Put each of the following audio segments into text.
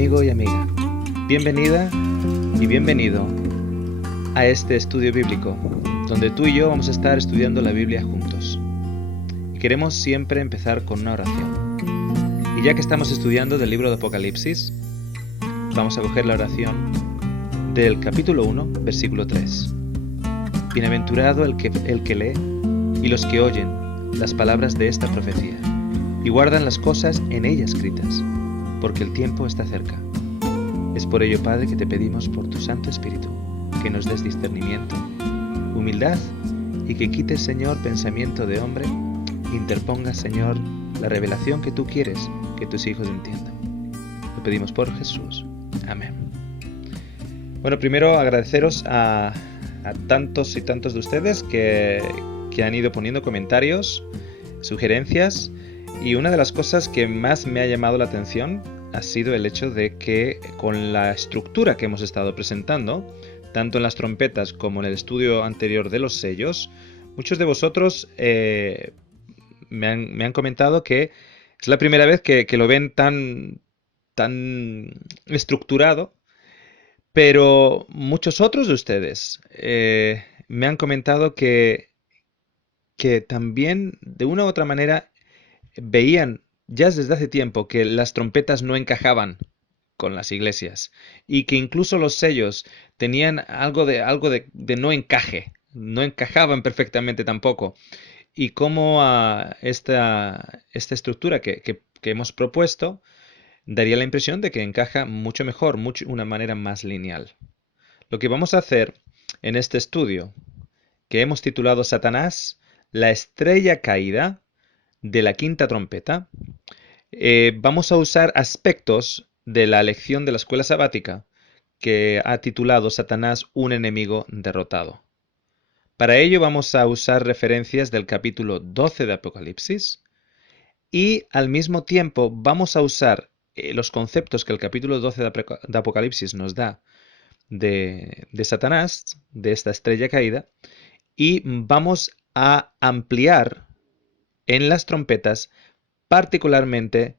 amigo y amiga. Bienvenida y bienvenido a este estudio bíblico, donde tú y yo vamos a estar estudiando la Biblia juntos. Y queremos siempre empezar con una oración. Y ya que estamos estudiando del libro de Apocalipsis, vamos a coger la oración del capítulo 1, versículo 3. Bienaventurado el que lee y los que oyen las palabras de esta profecía y guardan las cosas en ella escritas, porque el tiempo está cerca. Es por ello, Padre, que te pedimos por tu Santo Espíritu, que nos des discernimiento, humildad y que quites, Señor, pensamiento de hombre, interpongas, Señor, la revelación que tú quieres que tus hijos entiendan. Lo pedimos por Jesús. Amén. Bueno, primero agradeceros a tantos y tantos de ustedes que han ido poniendo comentarios, sugerencias, y una de las cosas que más me ha llamado la atención ha sido el hecho de que con la estructura que hemos estado presentando, tanto en las trompetas como en el estudio anterior de los sellos, muchos de vosotros me han comentado que es la primera vez que lo ven tan estructurado, pero muchos otros de ustedes me han comentado que también de una u otra manera veían ya desde hace tiempo que las trompetas no encajaban con las iglesias y que incluso los sellos tenían algo de no encaje, no encajaban perfectamente tampoco. Y cómo esta estructura que hemos propuesto daría la impresión de que encaja mucho mejor, una manera más lineal. Lo que vamos a hacer en este estudio, que hemos titulado Satanás, la estrella caída de la quinta trompeta, vamos a usar aspectos de la lección de la escuela sabática que ha titulado Satanás, un enemigo derrotado. Para ello vamos a usar referencias del capítulo 12 de Apocalipsis y al mismo tiempo vamos a usar los conceptos que el capítulo 12 de Apocalipsis nos da de Satanás, de esta estrella caída, y vamos a ampliar en las trompetas, particularmente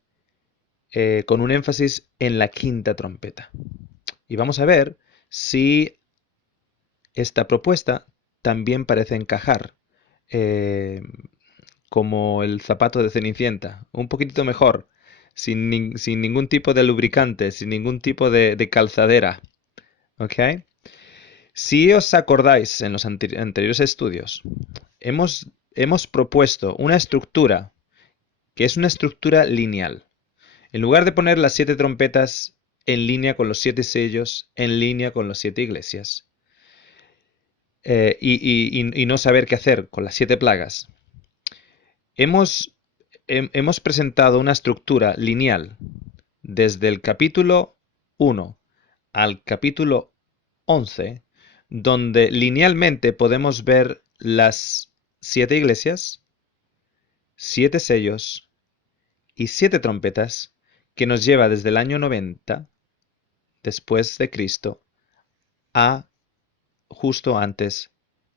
con un énfasis en la quinta trompeta. Y vamos a ver si esta propuesta también parece encajar como el zapato de Cenicienta, un poquitito mejor, sin ningún tipo de lubricante, sin ningún tipo de calzadera. ¿Ok? Si os acordáis en los anteriores estudios, hemos propuesto una estructura que es una estructura lineal. En lugar de poner las 7 trompetas en línea con los 7 sellos, en línea con las 7 iglesias, y no saber qué hacer con las 7 plagas, hemos presentado una estructura lineal desde el capítulo 1 al capítulo 11, donde linealmente podemos ver las 7 iglesias, 7 sellos y 7 trompetas, que nos lleva desde el año 90 después de Cristo a justo antes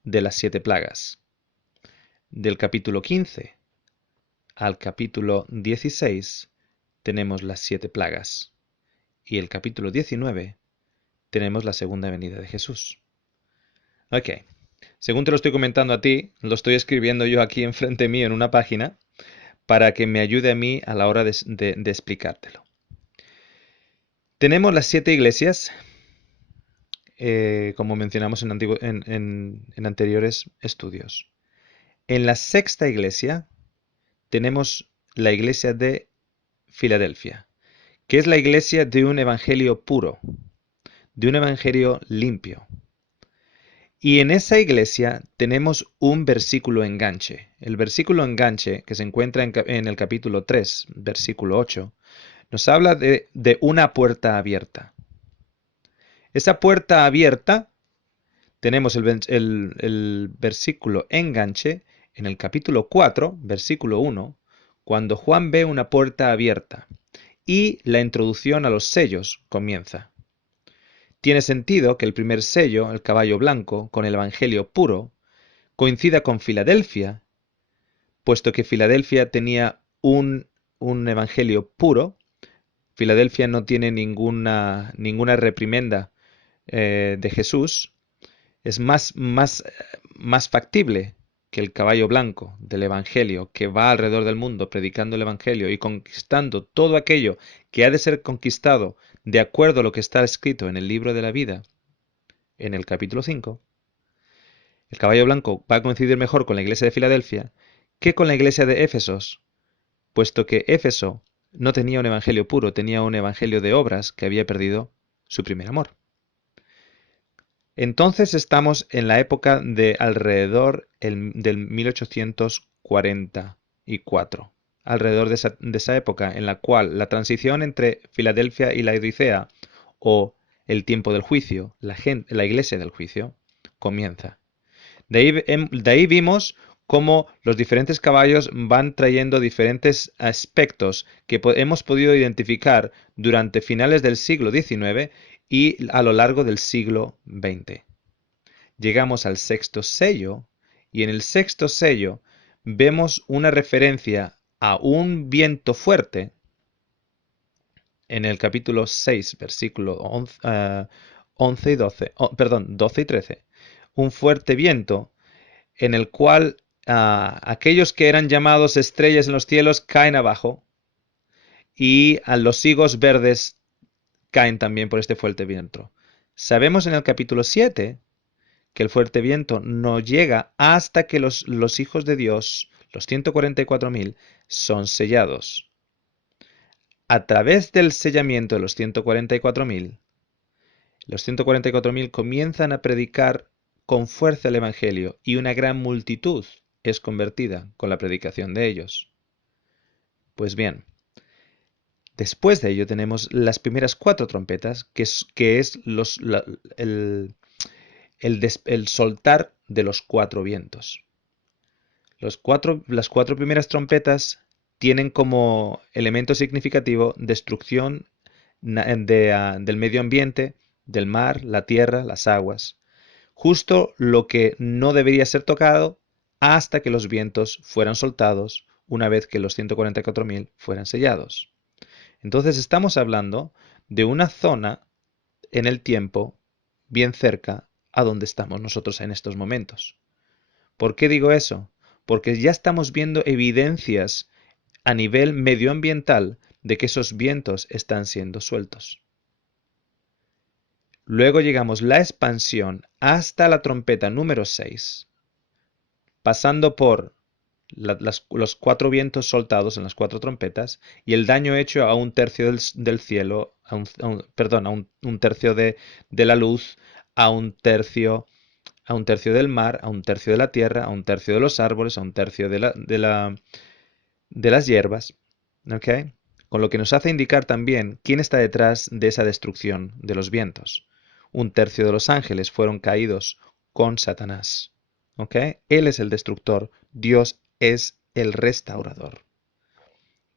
de las 7 plagas. Del capítulo 15 al capítulo 16 tenemos las 7 plagas y el capítulo 19 tenemos la segunda venida de Jesús. Ok, según te lo estoy comentando a ti, lo estoy escribiendo yo aquí enfrente mío en una página para que me ayude a mí a la hora de explicártelo. Tenemos las 7 iglesias, como mencionamos en anteriores estudios. En la sexta iglesia tenemos la iglesia de Filadelfia, que es la iglesia de un evangelio puro, de un evangelio limpio. Y en esa iglesia tenemos un versículo enganche. El versículo enganche, que se encuentra en el capítulo 3, versículo 8, nos habla de una puerta abierta. Esa puerta abierta, tenemos el versículo enganche en el capítulo 4, versículo 1, cuando Juan ve una puerta abierta y la introducción a los sellos comienza. Tiene sentido que el primer sello, el caballo blanco, con el evangelio puro, coincida con Filadelfia, puesto que Filadelfia tenía un evangelio puro, Filadelfia no tiene ninguna reprimenda de Jesús, es más factible que el caballo blanco del Evangelio, que va alrededor del mundo predicando el Evangelio y conquistando todo aquello que ha de ser conquistado de acuerdo a lo que está escrito en el libro de la vida, en el capítulo 5. El caballo blanco va a coincidir mejor con la iglesia de Filadelfia que con la iglesia de Éfesos, puesto que Éfeso no tenía un evangelio puro, tenía un evangelio de obras que había perdido su primer amor. Entonces estamos en la época de alrededor del 1844, alrededor de esa época en la cual la transición entre Filadelfia y la Odisea, o el tiempo del juicio, la iglesia del juicio, comienza. De ahí vimos cómo los diferentes caballos van trayendo diferentes aspectos que hemos podido identificar durante finales del siglo XIX y a lo largo del siglo XX. Llegamos al sexto sello y en el sexto sello vemos una referencia a un viento fuerte en el capítulo 6, versículo 11 y 12, perdón, 12 y 13. Un fuerte viento en el cual aquellos que eran llamados estrellas en los cielos caen abajo y a los higos verdes caen también por este fuerte viento. Sabemos en el capítulo 7 que el fuerte viento no llega hasta que los hijos de Dios, los 144.000, son sellados. A través del sellamiento de los 144.000, los 144.000 comienzan a predicar con fuerza el Evangelio y una gran multitud es convertida con la predicación de ellos. Pues bien, después de ello tenemos las primeras 4 trompetas, que es el soltar de los 4 vientos. Las 4 primeras trompetas tienen como elemento significativo destrucción del medio ambiente, del mar, la tierra, las aguas. Justo lo que no debería ser tocado hasta que los vientos fueran soltados, una vez que los 144.000 fueran sellados. Entonces estamos hablando de una zona en el tiempo bien cerca a donde estamos nosotros en estos momentos. ¿Por qué digo eso? Porque ya estamos viendo evidencias a nivel medioambiental de que esos vientos están siendo sueltos. Luego llegamos la expansión hasta la trompeta número 6, pasando por los 4 vientos soltados en las 4 trompetas y el daño hecho a un tercio del cielo, perdón, a un tercio de la luz, a un tercio del mar, a un tercio de la tierra, a un tercio de los árboles, a un tercio de las hierbas, ¿ok? Con lo que nos hace indicar también quién está detrás de esa destrucción de los vientos. Un tercio de los ángeles fueron caídos con Satanás, ¿ok? Él es el destructor, Dios es el restaurador.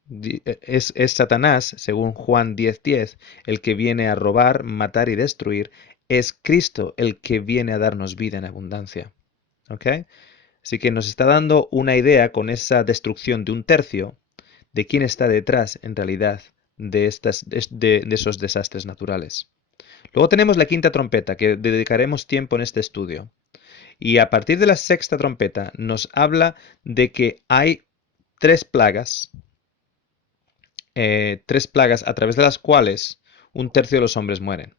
Es Satanás, según Juan 10:10, el que viene a robar, matar y destruir. Es Cristo el que viene a darnos vida en abundancia. ¿Ok? Así que nos está dando una idea con esa destrucción de un tercio de quién está detrás en realidad de esos desastres naturales. Luego tenemos la quinta trompeta, que dedicaremos tiempo en este estudio. Y a partir de la sexta trompeta nos habla de que hay 3 plagas, 3 plagas a través de las cuales un tercio de los hombres mueren.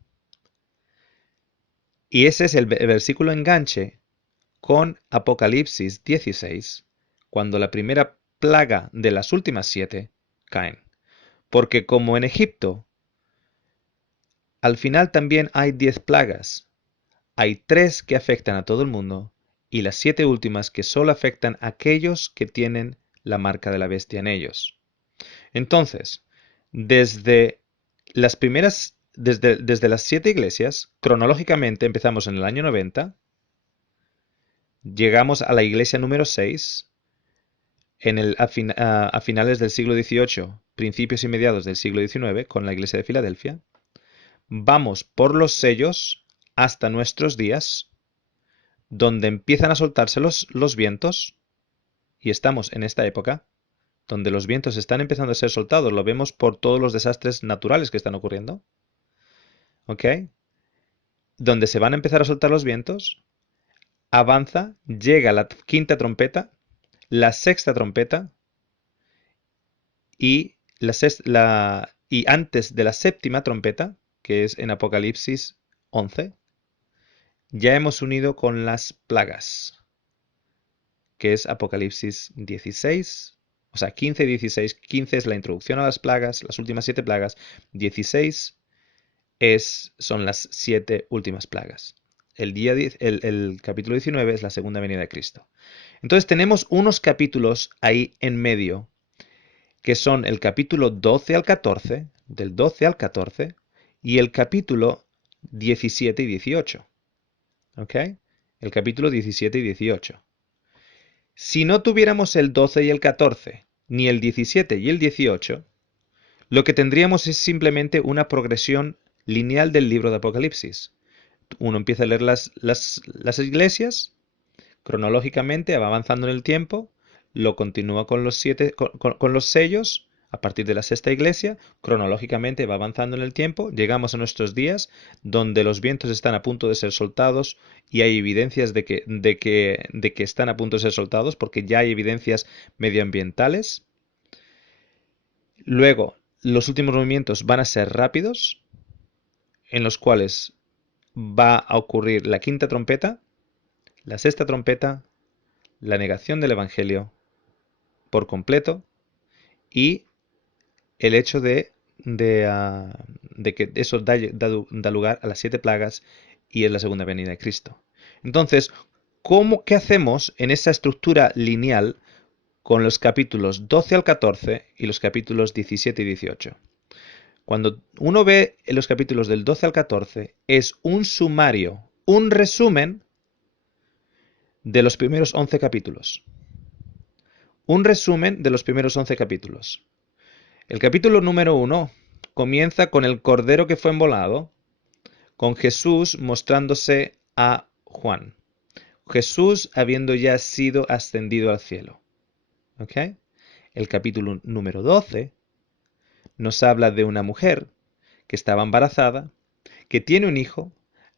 Y ese es el versículo enganche con Apocalipsis 16, cuando la primera plaga de las últimas 7 caen. Porque como en Egipto, al final también hay 10 plagas. Hay 3 que afectan a todo el mundo y las 7 últimas que solo afectan a aquellos que tienen la marca de la bestia en ellos. Entonces, desde las 7 iglesias, cronológicamente empezamos en el año 90, llegamos a la iglesia número 6 a finales del siglo XVIII, principios y mediados del siglo XIX, con la iglesia de Filadelfia. Vamos por los sellos hasta nuestros días, donde empiezan a soltarse los vientos, y estamos en esta época, donde los vientos están empezando a ser soltados. Lo vemos por todos los desastres naturales que están ocurriendo. ¿Ok? Donde se van a empezar a soltar los vientos, avanza, llega la quinta trompeta, la sexta trompeta y, y antes de la séptima trompeta, que es en Apocalipsis 11, ya hemos unido con las plagas, que es Apocalipsis 16, o sea, 15 y 16. 15 es la introducción a las plagas, las últimas 7 plagas. 16 son las 7 últimas plagas. El capítulo 19 es la segunda venida de Cristo. Entonces tenemos unos capítulos ahí en medio, que son el capítulo 12 al 14, del 12 al 14, y el capítulo 17 y 18. ¿Ok? El capítulo 17 y 18. Si no tuviéramos el 12 y el 14, ni el 17 y el 18, lo que tendríamos es simplemente una progresión lineal del libro de Apocalipsis. Uno empieza a leer las iglesias, cronológicamente va avanzando en el tiempo, lo continúa con con los sellos, a partir de la sexta iglesia, cronológicamente va avanzando en el tiempo, llegamos a nuestros días, donde los vientos están a punto de ser soltados y hay evidencias de que están a punto de ser soltados, porque ya hay evidencias medioambientales. Luego, los últimos movimientos van a ser rápidos, en los cuales va a ocurrir la quinta trompeta, la sexta trompeta, la negación del Evangelio por completo y el hecho de que eso da lugar a las 7 plagas y es la segunda venida de Cristo. Entonces, ¿qué hacemos en esa estructura lineal con los capítulos 12 al 14 y los capítulos 17 y 18? Cuando uno ve en los capítulos del 12 al 14, es un sumario, un resumen de los primeros 11 capítulos. Un resumen de los primeros 11 capítulos. El capítulo número 1 comienza con el cordero que fue envolado, con Jesús mostrándose a Juan. Jesús habiendo ya sido ascendido al cielo. ¿Ok? El capítulo número 12 nos habla de una mujer que estaba embarazada, que tiene un hijo,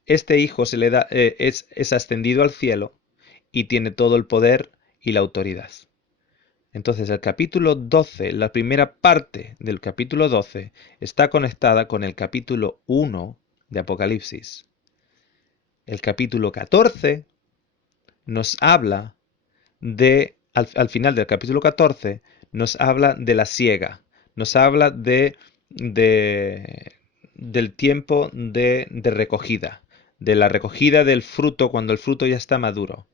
este hijo se le da, es ascendido al cielo y tiene todo el poder y la autoridad. Entonces el capítulo 12, la primera parte del capítulo 12, está conectada con el capítulo 1 de Apocalipsis. El capítulo 14 nos habla al final del capítulo 14, nos habla de la siega, nos habla del tiempo de recogida, de la recogida del fruto cuando el fruto ya está maduro.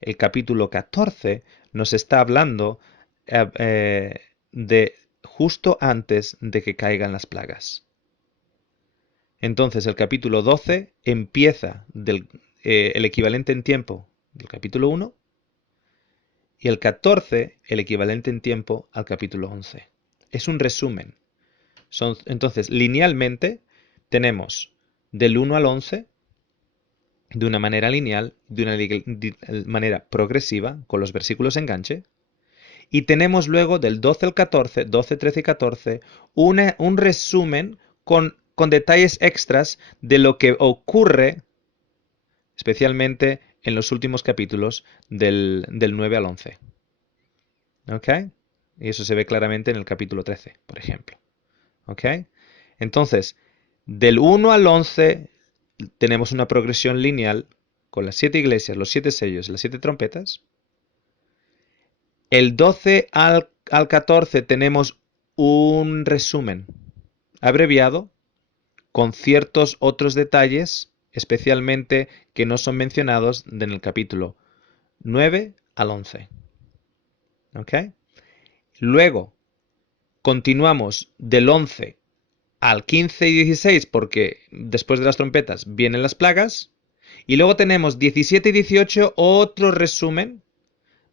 El capítulo 14 nos está hablando de justo antes de que caigan las plagas. Entonces el capítulo 12 empieza el equivalente en tiempo del capítulo 1 y el 14 el equivalente en tiempo al capítulo 11. Es un resumen. Entonces, linealmente tenemos del 1 al 11 de una manera lineal, de una manera progresiva, con los versículos enganche. Y tenemos luego del 12 al 14, 12, 13 y 14, un resumen con detalles extras de lo que ocurre, especialmente en los últimos capítulos del 9 al 11. ¿Ok? Y eso se ve claramente en el capítulo 13, por ejemplo. ¿Ok? Entonces, del 1 al 11 tenemos una progresión lineal con las 7 iglesias, los 7 sellos, las 7 trompetas. El 12 al 14 tenemos un resumen abreviado con ciertos otros detalles, especialmente que no son mencionados en el capítulo 9 al 11. ¿Ok? Luego, continuamos del 11 al 15 y 16 porque después de las trompetas vienen las plagas. Y luego tenemos 17 y 18, otro resumen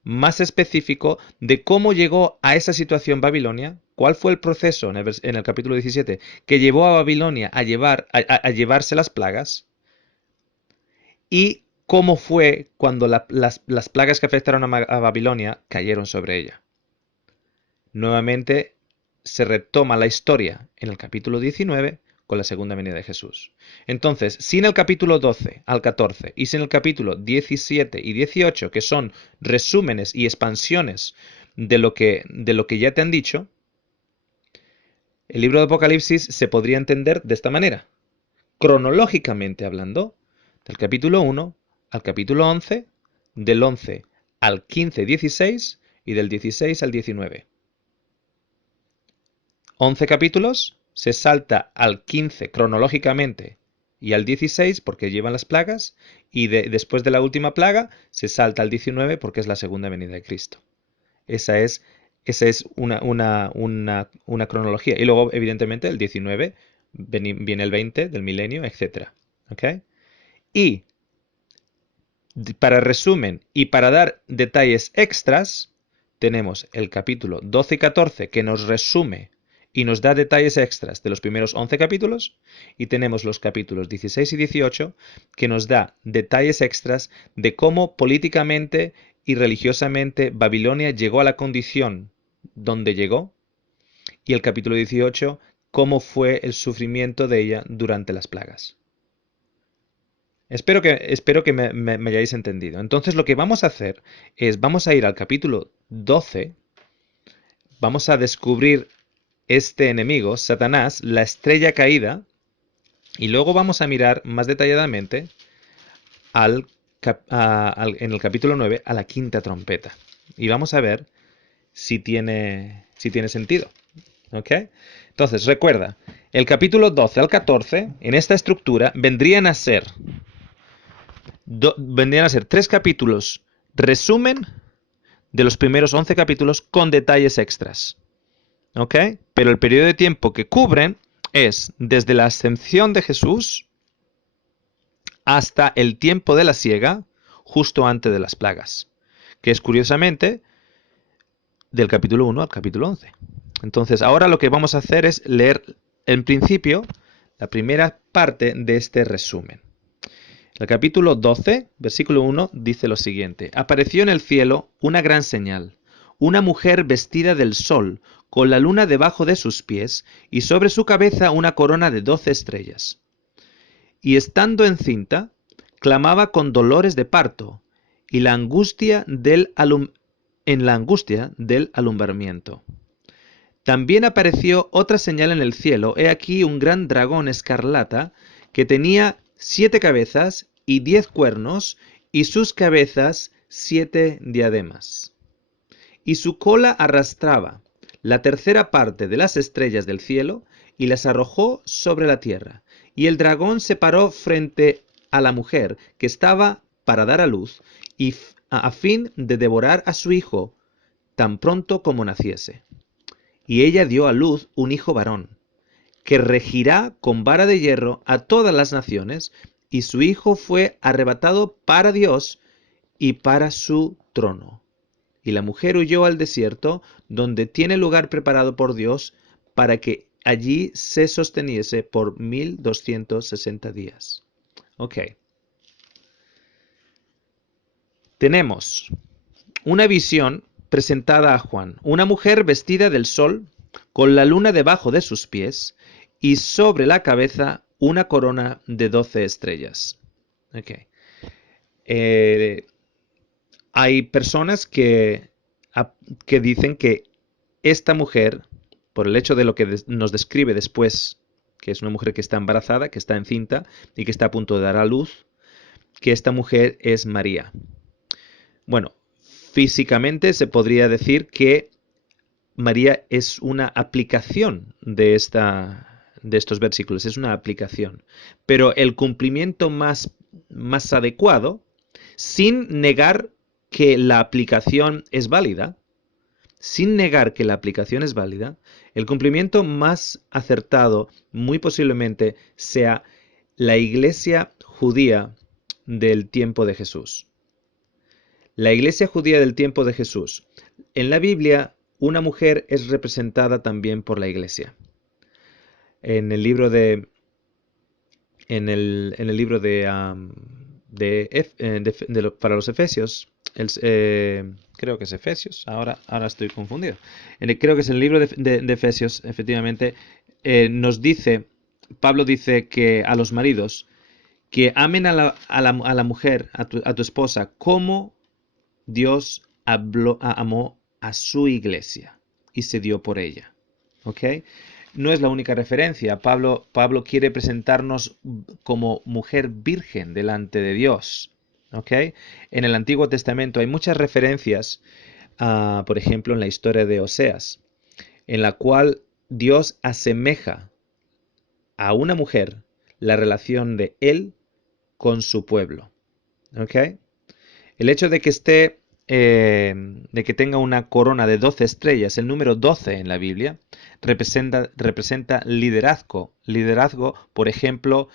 más específico de cómo llegó a esa situación Babilonia, cuál fue el proceso en el capítulo 17 que llevó a Babilonia a llevarse las plagas y cómo fue cuando las plagas que afectaron a Babilonia cayeron sobre ella. nuevamente se retoma la historia en el capítulo 19 con la segunda venida de Jesús. Entonces, sin el capítulo 12 al 14 y sin el capítulo 17 y 18, que son resúmenes y expansiones de lo que ya te han dicho, el libro de Apocalipsis se podría entender de esta manera. Cronológicamente hablando, del capítulo 1 al capítulo 11, del 11 al 15-16 y del 16 al 19. 11 capítulos, se salta al 15 cronológicamente y al 16 porque llevan las plagas, y después de la última plaga se salta al 19 porque es la segunda venida de Cristo. Esa es, esa es una cronología. Y luego, evidentemente, el 19 viene el 20 del milenio, etc. ¿Ok? Y para resumen y para dar detalles extras, tenemos el capítulo 12 y 14 que nos resume y nos da detalles extras de los primeros 11 capítulos, y tenemos los capítulos 16 y 18 que nos da detalles extras de cómo políticamente y religiosamente Babilonia llegó a la condición donde llegó, y el capítulo 18 cómo fue el sufrimiento de ella durante las plagas. Espero que me hayáis entendido. Entonces lo que vamos a hacer es, vamos a ir al capítulo 12, vamos a descubrir este enemigo, Satanás, la estrella caída, y luego vamos a mirar más detalladamente en el capítulo 9 a la quinta trompeta. Y vamos a ver si tiene sentido. ¿Ok? Entonces, recuerda, el capítulo 12 al 14, en esta estructura, vendrían a ser 3 capítulos resumen de los primeros 11 capítulos con detalles extras. ¿Ok? Pero el periodo de tiempo que cubren es desde la ascensión de Jesús hasta el tiempo de la siega, justo antes de las plagas, que es curiosamente del capítulo 1 al capítulo 11. Entonces, ahora lo que vamos a hacer es leer en principio la primera parte de este resumen. El capítulo 12, versículo 1, dice lo siguiente: Apareció en el cielo una gran señal, una mujer vestida del sol, con la luna debajo de sus pies, y sobre su cabeza una corona de 12 estrellas. Y estando encinta, clamaba con dolores de parto, y en la angustia del alumbramiento. También apareció otra señal en el cielo, he aquí un gran dragón escarlata, que tenía 7 cabezas y 10 cuernos, y sus cabezas 7 diademas. Y su cola arrastraba la tercera parte de las estrellas del cielo, y las arrojó sobre la tierra. Y el dragón se paró frente a la mujer que estaba para dar a luz, y a fin de devorar a su hijo tan pronto como naciese. Y ella dio a luz un hijo varón, que regirá con vara de hierro a todas las naciones, y su hijo fue arrebatado para Dios y para su trono. Y la mujer huyó al desierto, donde tiene lugar preparado por Dios, para que allí se sosteniese por 1260 días. Ok. Tenemos una visión presentada a Juan, una mujer vestida del sol, con la luna debajo de sus pies, y sobre la cabeza una corona de 12 estrellas. Okay. Hay personas que dicen que esta mujer, por el hecho de lo que nos describe después, que es una mujer que está embarazada, que está encinta y que está a punto de dar a luz, que esta mujer es María. Bueno, físicamente se podría decir que María es una aplicación de estos versículos, es una aplicación. Pero el cumplimiento más adecuado, sin negar que la aplicación es válida, el cumplimiento más acertado muy posiblemente sea la iglesia judía del tiempo de Jesús. La iglesia judía del tiempo de Jesús. En la Biblia, una mujer es representada también por la iglesia. En el libro de para los Efesios, Creo que es Efesios, ahora estoy confundido. Creo que es el libro de Efesios, efectivamente, nos dice, Pablo dice que a los maridos, que amen a la mujer, a tu esposa, como Dios amó a su iglesia y se dio por ella. ¿Ok? No es la única referencia. Pablo quiere presentarnos como mujer virgen delante de Dios. ¿Ok? En el Antiguo Testamento hay muchas referencias, por ejemplo, en la historia de Oseas, en la cual Dios asemeja a una mujer la relación de él con su pueblo. ¿Ok? El hecho de que de que tenga una corona de 12 estrellas, el número 12 en la Biblia, representa liderazgo. Liderazgo, por ejemplo,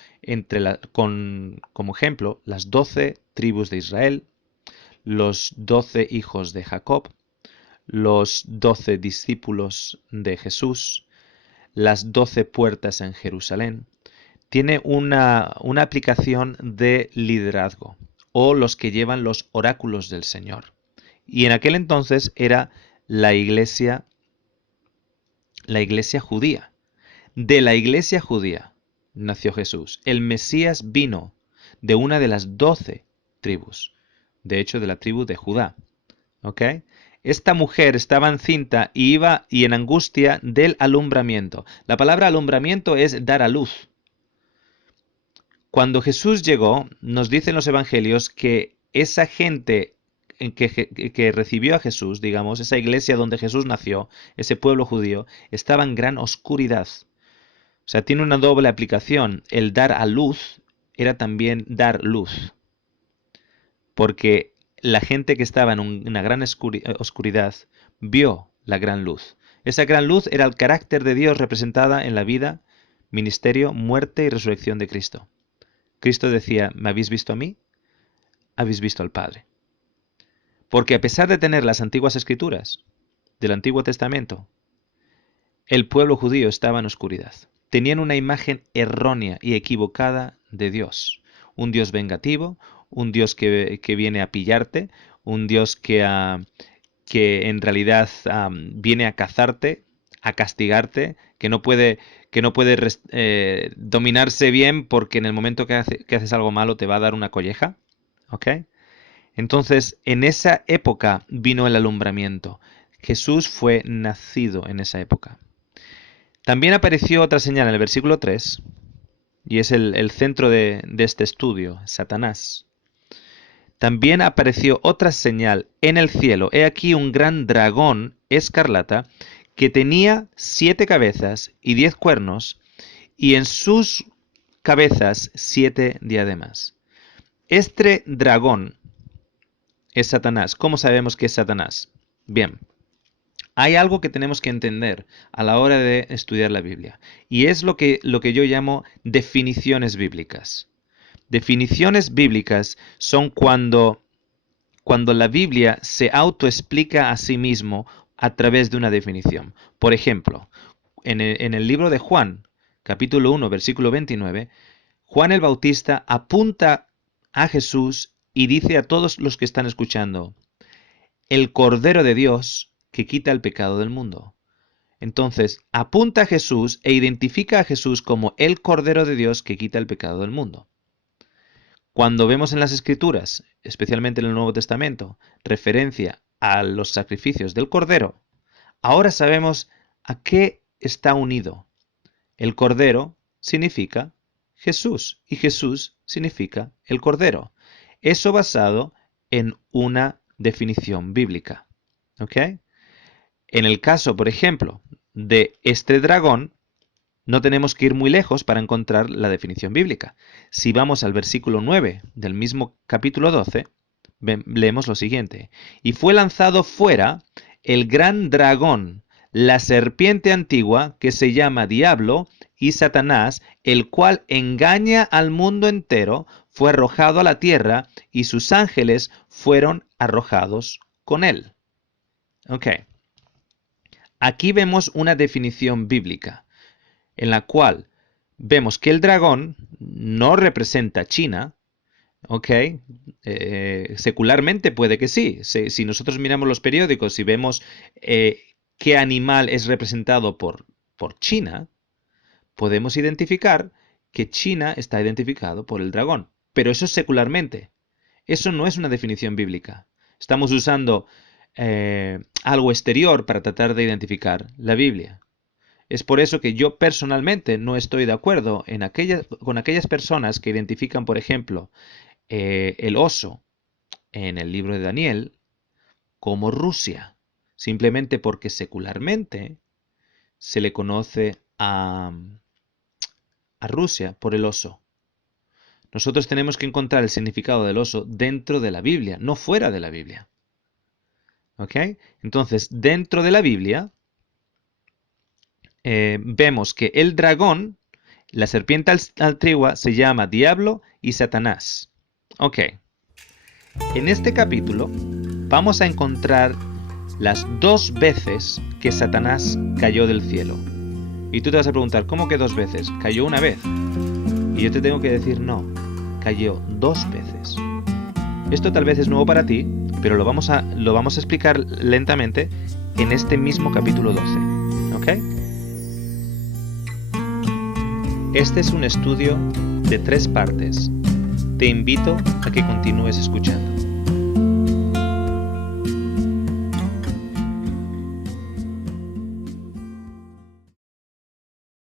como ejemplo, las 12 tribus de Israel, los 12 hijos de Jacob, los 12 discípulos de Jesús, las 12 puertas en Jerusalén. Tiene una aplicación de liderazgo, o los que llevan los oráculos del Señor. Y en aquel entonces era la iglesia judía. De la iglesia judía nació Jesús. El Mesías vino de una de las 12 tribus, de hecho de la tribu de Judá. ¿Ok? Esta mujer estaba encinta y iba en angustia del alumbramiento. La palabra alumbramiento es dar a luz. Cuando Jesús llegó, nos dicen los evangelios que esa gente que recibió a Jesús, digamos, esa iglesia donde Jesús nació, ese pueblo judío, estaba en gran oscuridad. O sea, tiene una doble aplicación. El dar a luz era también dar luz. Porque la gente que estaba en una gran oscuridad vio la gran luz. Esa gran luz era el carácter de Dios representada en la vida, ministerio, muerte y resurrección de Cristo. Cristo decía, ¿me habéis visto a mí? Habéis visto al Padre. Porque a pesar de tener las antiguas escrituras del Antiguo Testamento, el pueblo judío estaba en oscuridad. Tenían una imagen errónea y equivocada de Dios. Un Dios vengativo, un Dios que viene a pillarte, un Dios que en realidad viene a cazarte, a castigarte, que no puede dominarse bien porque en el momento que haces algo malo te va a dar una colleja. ¿Ok? Entonces, en esa época vino el alumbramiento. Jesús fue nacido en esa época. También apareció otra señal en el versículo 3, y es el centro de este estudio, Satanás. También apareció otra señal en el cielo. He aquí un gran dragón escarlata que tenía 7 cabezas y 10 cuernos, y en sus cabezas 7 diademas. Este dragón es Satanás. ¿Cómo sabemos que es Satanás? Bien, hay algo que tenemos que entender a la hora de estudiar la Biblia, y es lo que yo llamo definiciones bíblicas. Definiciones bíblicas son cuando la Biblia se autoexplica a sí mismo a través de una definición. Por ejemplo, en el libro de Juan, capítulo 1, versículo 29, Juan el Bautista apunta a Jesús y dice a todos los que están escuchando, el Cordero de Dios que quita el pecado del mundo. Entonces, apunta a Jesús e identifica a Jesús como el Cordero de Dios que quita el pecado del mundo. Cuando vemos en las Escrituras, especialmente en el Nuevo Testamento, referencia a los sacrificios del Cordero, ahora sabemos a qué está unido. El Cordero significa Jesús y Jesús significa el Cordero. Eso basado en una definición bíblica. ¿Ok? En el caso, por ejemplo, de este dragón, no tenemos que ir muy lejos para encontrar la definición bíblica. Si vamos al versículo 9 del mismo capítulo 12, leemos lo siguiente. Y fue lanzado fuera el gran dragón, la serpiente antigua, que se llama Diablo y Satanás, el cual engaña al mundo entero, fue arrojado a la tierra y sus ángeles fueron arrojados con él. Ok. Aquí vemos una definición bíblica en la cual vemos que el dragón no representa China, Ok, secularmente puede que sí. Si nosotros miramos los periódicos y vemos qué animal es representado por China, podemos identificar que China está identificado por el dragón. Pero eso es secularmente. Eso no es una definición bíblica. Estamos usando algo exterior para tratar de identificar la Biblia. Es por eso que yo personalmente no estoy de acuerdo con aquellas personas que identifican, por ejemplo, el oso en el libro de Daniel como Rusia, simplemente porque secularmente se le conoce a Rusia por el oso. Nosotros tenemos que encontrar el significado del oso dentro de la Biblia, no fuera de la Biblia. ¿Ok? Entonces, dentro de la Biblia, vemos que el dragón, la serpiente antigua, se llama Diablo y Satanás. Ok. En este capítulo vamos a encontrar las dos veces que Satanás cayó del cielo. Y tú te vas a preguntar, ¿cómo que dos veces? Cayó una vez. Y yo te tengo que decir, no, cayó dos veces. Esto tal vez es nuevo para ti, pero lo vamos a explicar lentamente en este mismo capítulo 12. ¿Ok? Este es un estudio de 3 partes. Te invito a que continúes escuchando.